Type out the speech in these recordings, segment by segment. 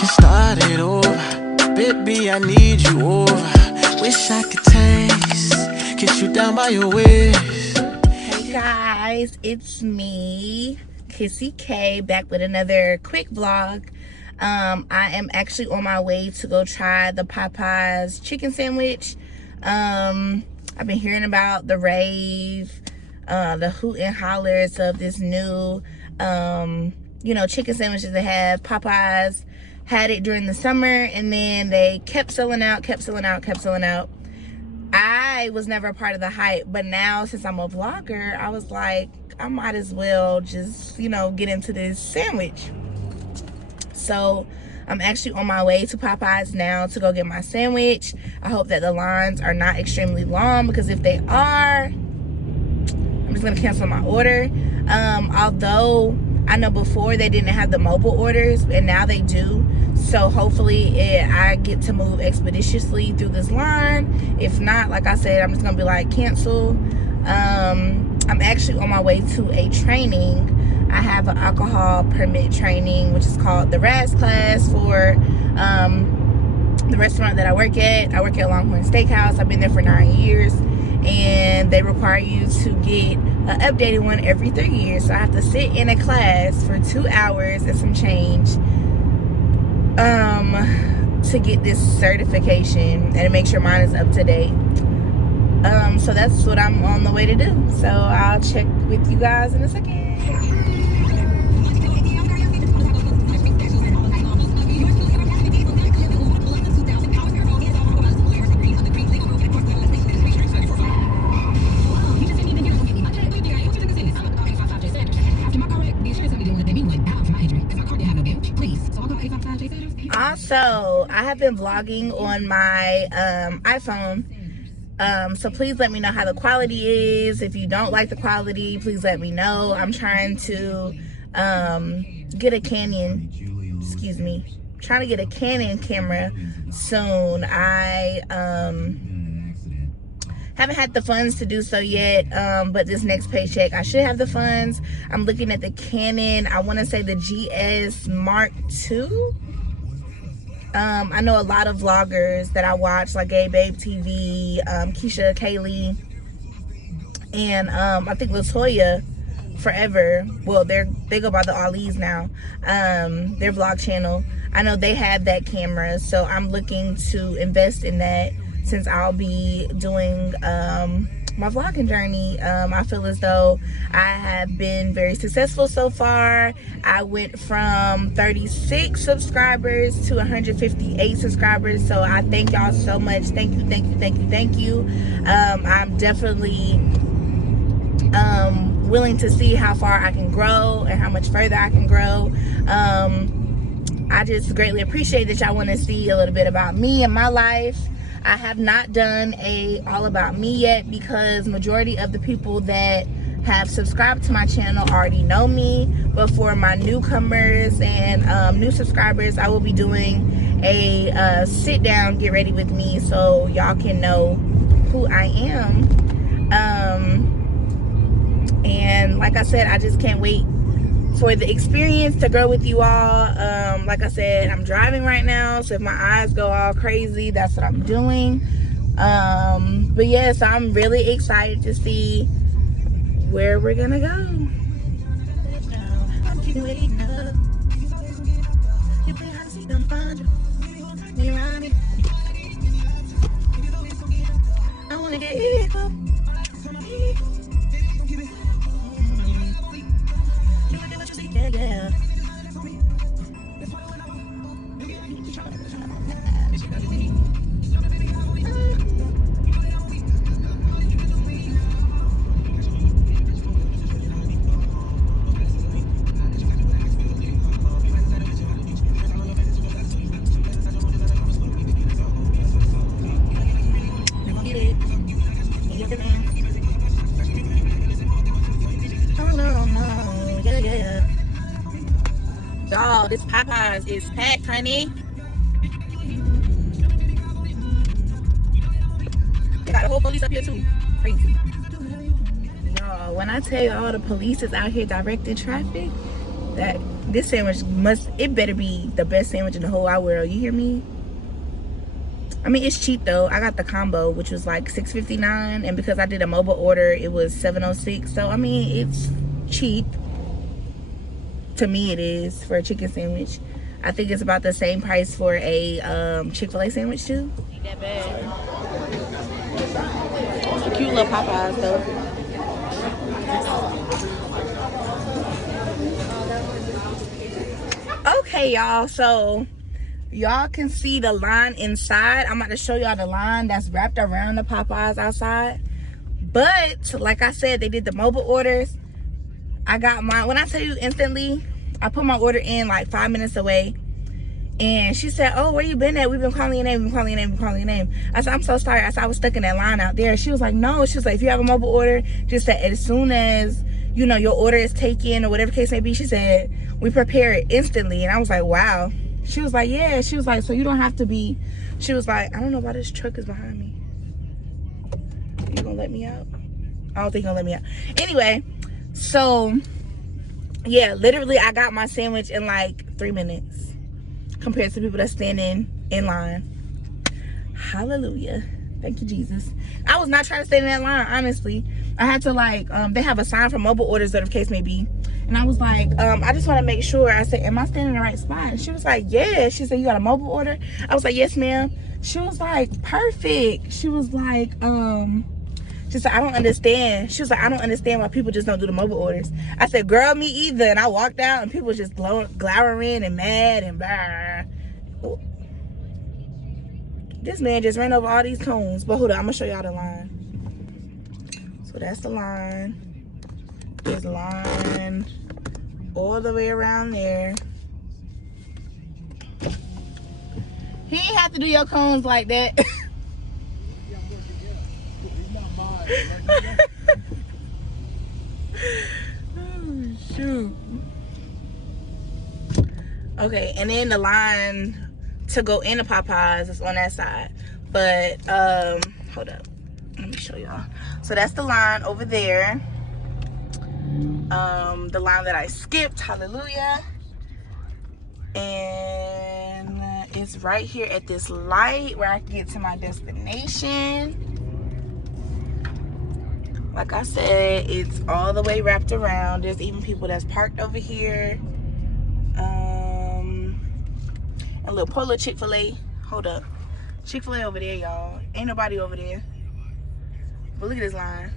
can start it over. Baby, I need you over. Wish I could taste, kiss you down by your waist. Hey guys, it's me, Kissy K, back with another quick vlog. I am actually on my way to go try the Popeyes chicken sandwich. I've been hearing about the rave, the hoot and hollers of this new, chicken sandwiches they have. Popeyes had it during the summer, and then they kept selling out. I was never a part of the hype, but now since I'm a vlogger, I was like, I might as well just, get into this sandwich. So I'm actually on my way to Popeyes now to go get my sandwich. I hope that the lines are not extremely long, because if they are, I'm just gonna cancel my order. Although I know before they didn't have the mobile orders, and now they do. So hopefully I get to move expeditiously through this line. If not, like I said, I'm just gonna be like, cancel. I'm actually on my way to a training. I have an alcohol permit training, which is called the RAS class for the restaurant that I work at. I work at Longhorn Steakhouse. I've been there for 9 years, and they require you to get an updated one every 3 years. So I have to sit in a class for 2 hours and some change to get this certification and to make sure mine is up to date. So that's what I'm on the way to do. So I'll check with you guys in a second. Also, I have been vlogging on my iPhone, so please let me know how the quality is. If you don't like the quality, please let me know. I'm trying to get a Canon, trying to get a Canon camera soon. I haven't had the funds to do so yet, but this next paycheck I should have the funds. I'm looking at the Canon, I want to say the GS Mark II. I know a lot of vloggers that I watch, like Babe TV, Keisha Kaylee, and I think Latoya Forever. Well, they go by the Ali's now. Their vlog channel, I know they have that camera, so I'm looking to invest in that since I'll be doing my vlogging journey. I feel as though I have been very successful so far. I went from 36 subscribers to 158 subscribers, so I thank y'all so much. Thank you. I'm definitely willing to see how far I can grow and how much further I can grow. I just greatly appreciate that y'all want to see a little bit about me and my life. I have not done a all about me yet, because majority of the people that have subscribed to my channel already know me. But for my newcomers and new subscribers, I will be doing a sit down, get ready with me, so y'all can know who I am. And like I said, I just can't wait for the experience to grow with you all. Like I said, I'm driving right now, so if my eyes go all crazy, that's what I'm doing. But yeah, so I'm really excited to see where we're gonna go. I wanna get equal. Yeah. Y'all, this Popeyes is packed, honey. They got a whole police up here too. Crazy. Y'all, when I tell you all the police is out here directing traffic, That this sandwich it better be the best sandwich in the whole wide world. You hear me? I mean, it's cheap though. I got the combo, which was like $6.59, and because I did a mobile order, it was $7.06. So I mean, it's cheap. To me, it is for a chicken sandwich. I think it's about the same price for a Chick-fil-A sandwich too. Ain't that bad. It's a cute little Popeyes though. Okay, y'all, so y'all can see the line inside. I'm about to show y'all the line that's wrapped around the Popeyes outside. But like I said, they did the mobile orders. I got mine. When I tell you instantly, I put my order in like 5 minutes away, and she said, oh, where you been at? We've been calling your name, calling your name. I said, I'm so sorry. I said, I was stuck in that line out there. She was like, no. She was like, if you have a mobile order, just say as soon as, you know, your order is taken or whatever case may be, she said, we prepare it instantly. And I was like, wow. She was like, yeah. She was like, so you don't have to be, she was like, I don't know why this truck is behind me. You gonna let me out? I don't think you're gonna let me out. Anyway, so yeah, literally I got my sandwich in like 3 minutes compared to people that's standing in line. Hallelujah. Thank you, Jesus. I was not trying to stand in that line, honestly. I had to like, they have a sign for mobile orders, whatever the case may be. And I was like, I just want to make sure. I said, am I standing in the right spot? And she was like, yeah. She said, you got a mobile order? I was like, yes, ma'am. She was like, perfect. She was like, she said, I don't understand. She was like, I don't understand why people just don't do the mobile orders. I said, girl, me either. And I walked out and people was just glowering and mad and blah. This man just ran over all these cones. But hold on, I'm gonna show y'all the line. So that's the line. There's a line all the way around there. He ain't have to do your cones like that. Oh, shoot. Okay, and then the line to go into Popeyes is on that side. But hold up, let me show y'all. So that's the line over there. The line that I skipped, hallelujah. And it's right here at this light where I can get to my destination. Like I said, it's all the way wrapped around. There's even people that's parked over here. A little Polo Chick-fil-A. Hold up. Chick-fil-A over there, y'all. Ain't nobody over there. But look at this line.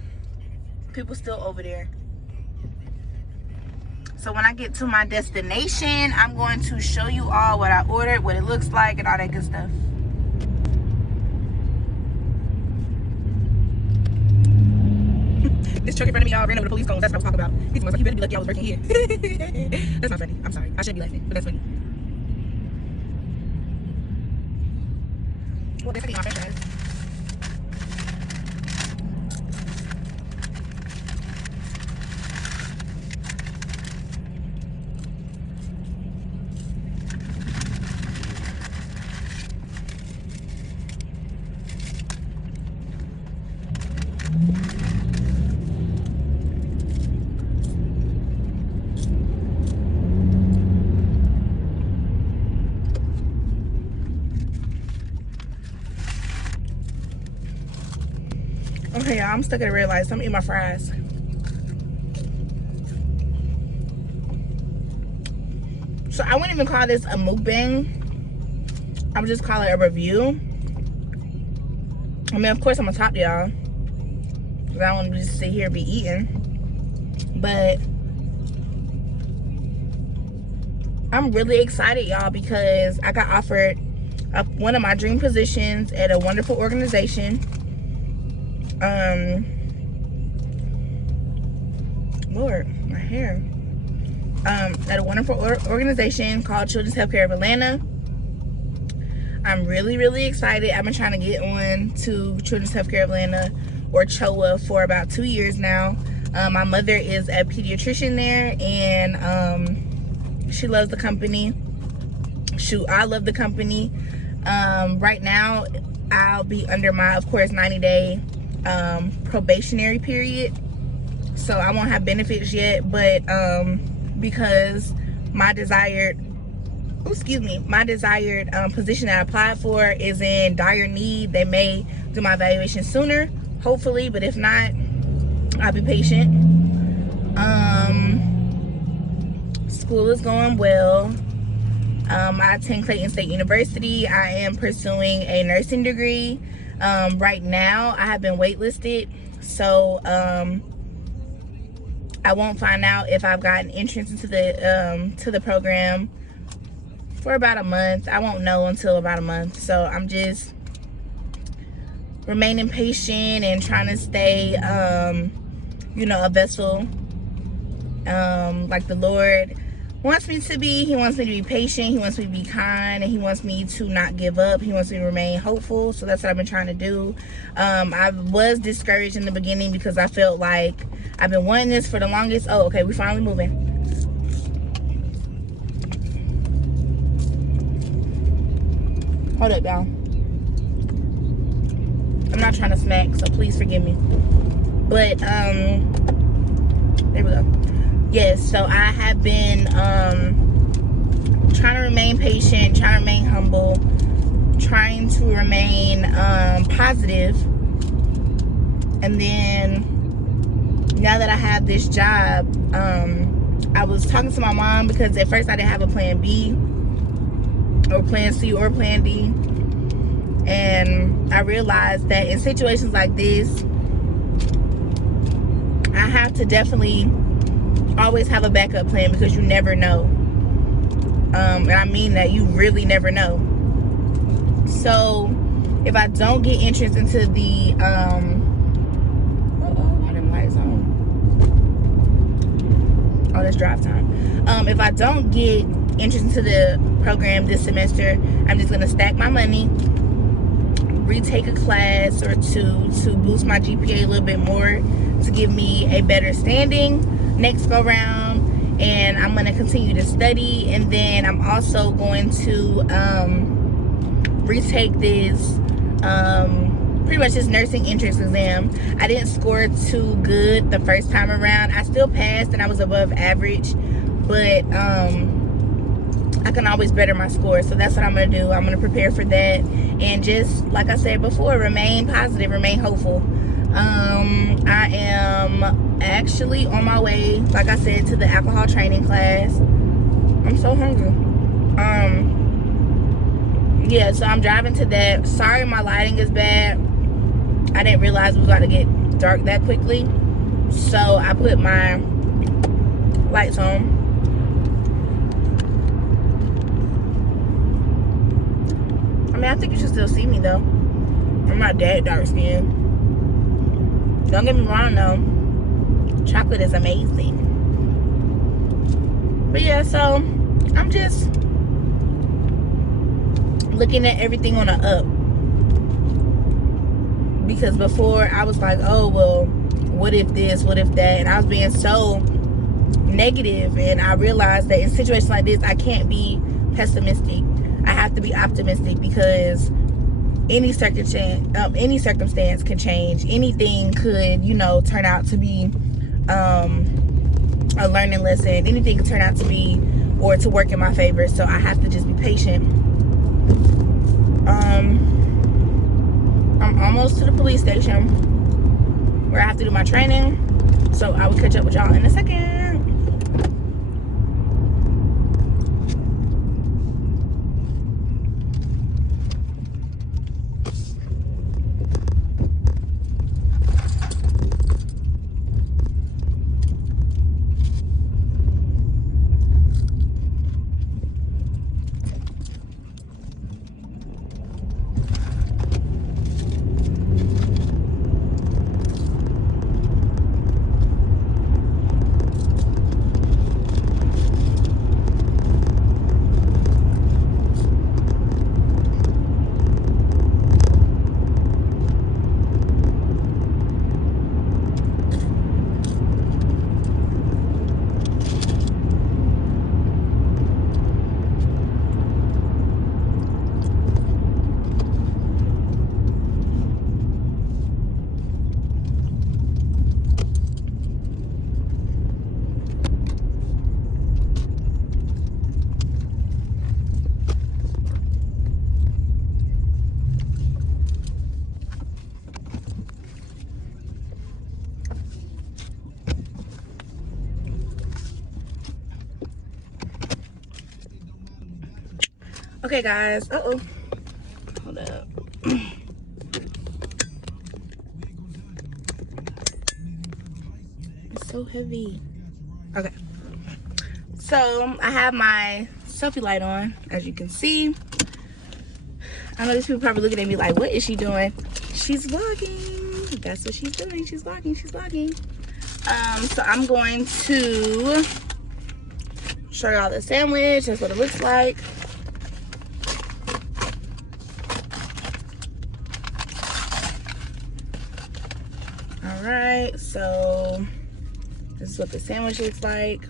People still over there. So when I get to my destination, I'm going to show you all what I ordered, what it looks like, and all that good stuff. This truck in front of me, y'all, ran over the police cones. That's what I was talking about. He's like, you better be lucky I was working here. That's not funny. I'm sorry. I shouldn't be laughing, but that's funny. Well, that's my french fries. Okay, y'all, I'm stuck at a red light, so I'm eating my fries. So I wouldn't even call this a mukbang. I would just call it a review. I mean, of course, I'm gonna talk to y'all, because I don't want to just sit here and be eating. But I'm really excited, y'all, because I got offered one of my dream positions at a wonderful organization. Lord, my hair. At a wonderful organization called Children's Healthcare of Atlanta. I'm really, really excited. I've been trying to get on to Children's Healthcare of Atlanta, or CHOA, for about 2 years now. My mother is a pediatrician there, and she loves the company. Shoot, I love the company. Right now, I'll be under my, of course, 90-day probationary period, so I won't have benefits yet, but because my desired position that I applied for is in dire need. They may do my evaluation sooner, hopefully, but if not, I'll be patient. School is going well. I attend Clayton State University. I am pursuing a nursing degree. Right now, I have been waitlisted, so I won't find out if I've gotten entrance into the program for about a month. I won't know until about a month. So I'm just remaining patient and trying to stay, you know, a vessel like the Lord wants me to be. He wants me to be patient. He wants me to be kind, and he wants me to not give up. He wants me to remain hopeful. So that's what I've been trying to do. I was discouraged in the beginning because I felt like I've been wanting this for the longest. Oh, okay, we finally moving. Hold up, y'all. I'm not trying to smack, so please forgive me. But there we go. Yes, so I have been trying to remain patient, trying to remain humble, trying to remain positive. And then now that I have this job, I was talking to my mom because at first I didn't have a plan B or plan C or plan D. And I realized that in situations like this, I have to definitely always have a backup plan, because you never know. And I mean that, you really never know. So if I don't get entrance into the why them lights on? Oh, that's drive time. If I don't get entrance into the program this semester, I'm just gonna stack my money, retake a class or two to boost my GPA a little bit more, to give me a better standing next go round. And I'm going to continue to study, and then I'm also going to retake this pretty much this nursing entrance exam. I didn't score too good the first time around. I still passed and I was above average, but I can always better my score. So that's what I'm going to do. I'm going to prepare for that, and just like I said before, remain positive, remain hopeful. I am actually on my way, like I said, to the alcohol training class. I'm so hungry. Yeah, so I'm driving to that. Sorry my lighting is bad. I didn't realize we was about to get dark that quickly, so I put my lights on. I mean, I think you should still see me though. I'm not that dark skinned. Don't get me wrong though, chocolate is amazing. But yeah, so I'm just looking at everything on an up, because before I was like, oh well, what if this, what if that, and I was being so negative. And I realized that in situations like this, I can't be pessimistic. I have to be optimistic, because any circumstance can change. Anything could, you know, turn out to be a learning lesson. Anything could turn out to be, or to work in my favor. So I have to just be patient. I'm almost to the police station where I have to do my training. So I will catch up with y'all in a second. Okay, guys. Hold up. It's so heavy. Okay. So I have my selfie light on, as you can see. I know these people probably looking at me like, what is she doing? She's vlogging. That's what she's doing. She's vlogging. She's vlogging. So I'm going to show y'all the sandwich. That's what it looks like. All right, so this is what the sandwich looks like.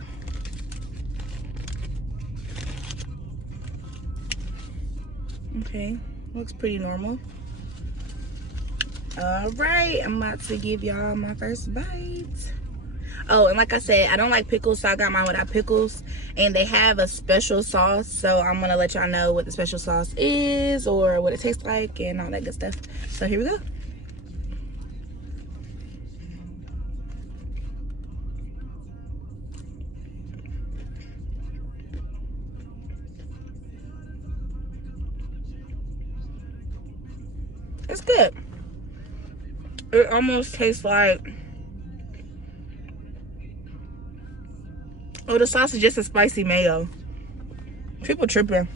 Okay, looks pretty normal. All right, I'm about to give y'all my first bite. Oh, and like I said, I don't like pickles, so I got mine without pickles. And they have a special sauce, so I'm gonna let y'all know what the special sauce is or what it tastes like and all that good stuff. So here we go. It's good. It almost tastes like, oh, the sauce is just a spicy mayo. People tripping.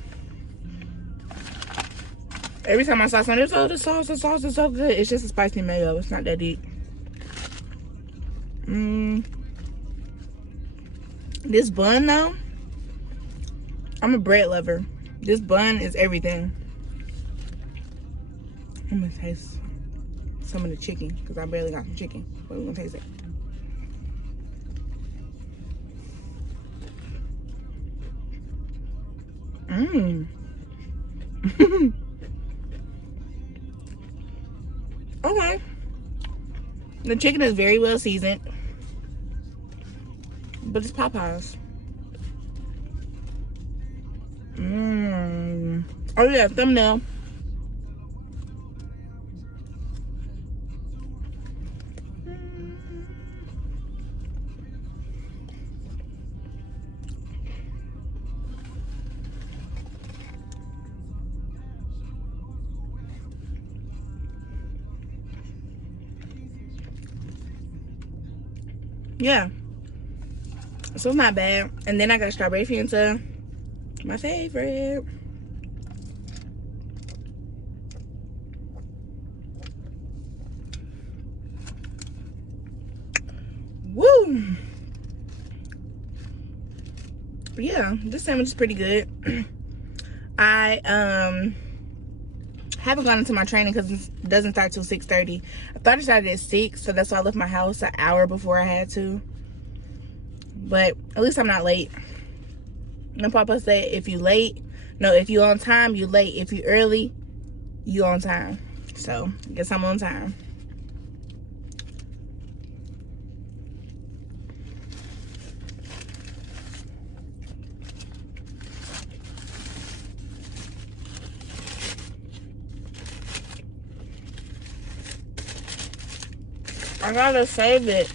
Every time I saw something, it's, oh, the sauce is so good. It's just a spicy mayo. It's not that deep. This bun, though, I'm a bread lover. This bun is everything. I'm gonna taste some of the chicken because I barely got some chicken, but we're gonna taste it. Okay. The chicken is very well seasoned, but it's Popeyes. Oh yeah, thumbnail. Yeah, so it's not bad. And then I got strawberry Fanta, my favorite. Woo! But yeah, this sandwich is pretty good. I haven't gone into my training because it doesn't start till 6:30. I thought it started at 6, so that's why I left my house an hour before I had to. But at least I'm not late. And Papa said, if you late, no, if you on time, you late. If you early, you on time. So I guess I'm on time. I gotta save it.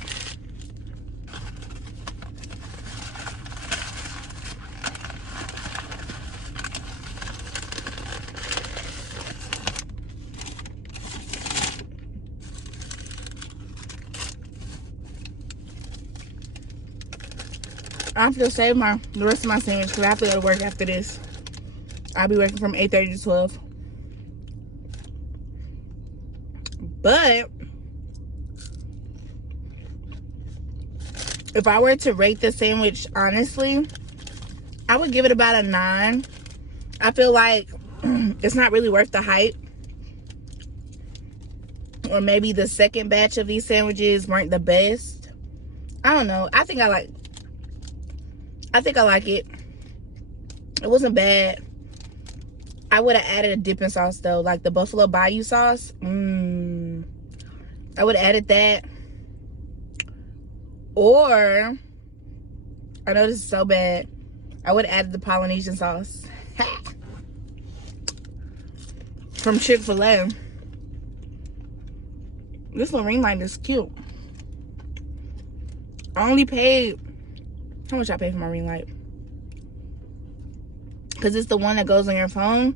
I have to save the rest of my sandwich because I have to go to work after this. I'll be working from 8:30 to 12. But if I were to rate the sandwich honestly, I would give it about a 9. I feel like it's not really worth the hype. Or maybe the second batch of these sandwiches weren't the best. I don't know. I think I like it. It wasn't bad. I would have added a dipping sauce though, like the Buffalo Bayou sauce. I would have added that. Or, I know this is so bad, I would have added the Polynesian sauce. From Chick-fil-A. This little ring light is cute. I only paid, how much I paid for my ring light? because it's the one that goes on your phone.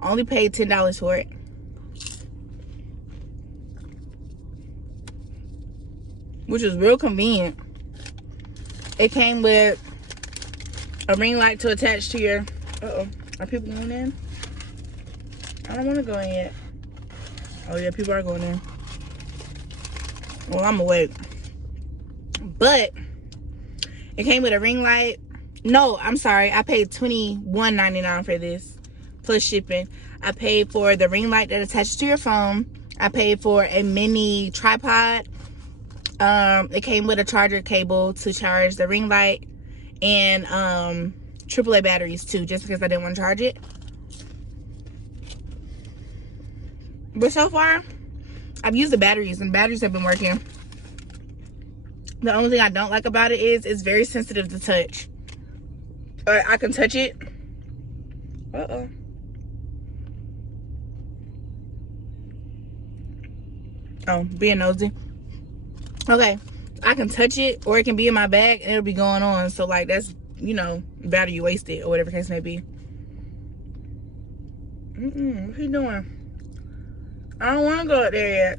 I only paid $10 for it. Which is real convenient. It came with a ring light to attach to your... Uh-oh. Are people going in? I don't want to go in yet. Oh, yeah, people are going in. Well, I'm awake. But it came with a ring light. No, I'm sorry. I paid $21.99 for this, plus shipping. I paid for the ring light that attaches to your phone. I paid for a mini tripod. It came with a charger cable to charge the ring light, and AAA batteries too, just because I didn't want to charge it. But so far, I've used the batteries, and the batteries have been working. The only thing I don't like about it is it's very sensitive to touch. I can touch it. Uh-oh. Oh, being nosy. Okay, I can touch it, or it can be in my bag and it'll be going on. So like, that's, you know, battery wasted or whatever case may be. What you doing? I don't want to go up there yet.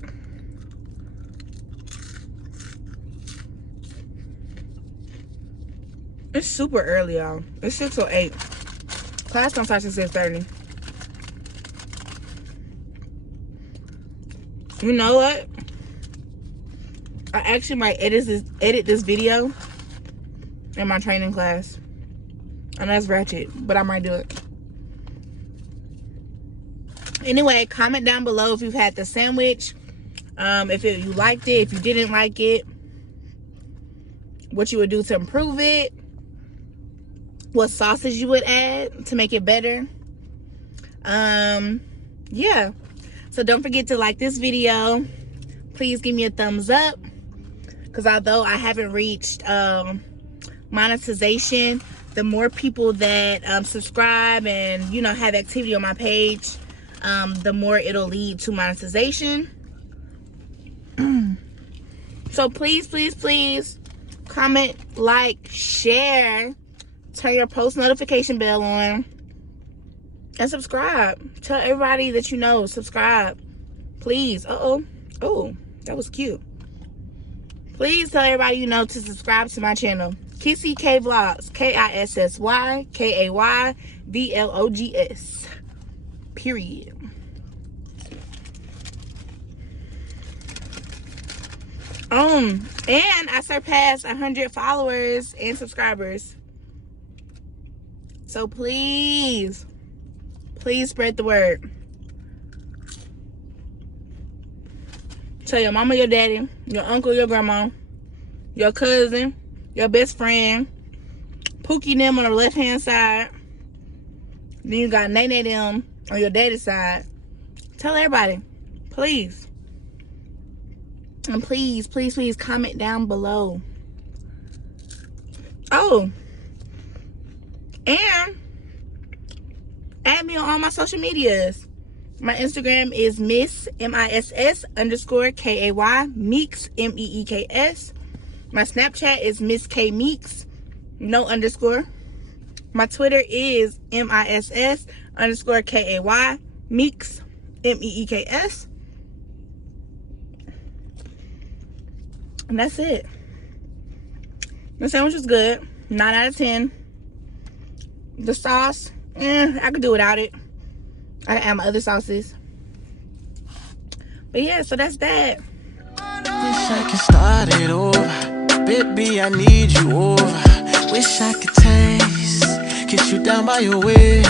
It's super early, y'all. It's 6:08. Class don't start at 6:30. You know what? I actually might edit this video in my training class. And that's ratchet, but I might do it. Anyway, comment down below if you've had the sandwich. If you liked it, if you didn't like it, what you would do to improve it, what sauces you would add to make it better. Yeah. So don't forget to like this video. Please give me a thumbs up. Because although I haven't reached monetization, the more people that subscribe and, you know, have activity on my page, the more it'll lead to monetization. So please, please, please comment, like, share, turn your post notification bell on, and subscribe. Tell everybody that you know, subscribe. Please. Oh, that was cute. Please tell everybody you know to subscribe to my channel. Kissy K Vlogs. KISSY KAYVLOGS. Period. And I surpassed 100 followers and subscribers. So please spread the word. Tell your mama, your daddy, your uncle, your grandma, your cousin, your best friend, Pookie them on the left-hand side. Then you got Nene them on your daddy's side. Tell everybody, please. And please, please, please comment down below. Oh, and add me on all my social medias. My Instagram is Miss MISS_KAY Meeks MEEKS. My Snapchat is Miss K Meeks, no underscore. My Twitter is MISS_KAY Meeks MEEKS. And that's it. The sandwich is good. 9 out of 10. The sauce, I could do without it. I add my other sauces. But yeah, so that's that. Wish I could start it over. Baby, I need you over. Wish I could taste, kiss you down by your waist.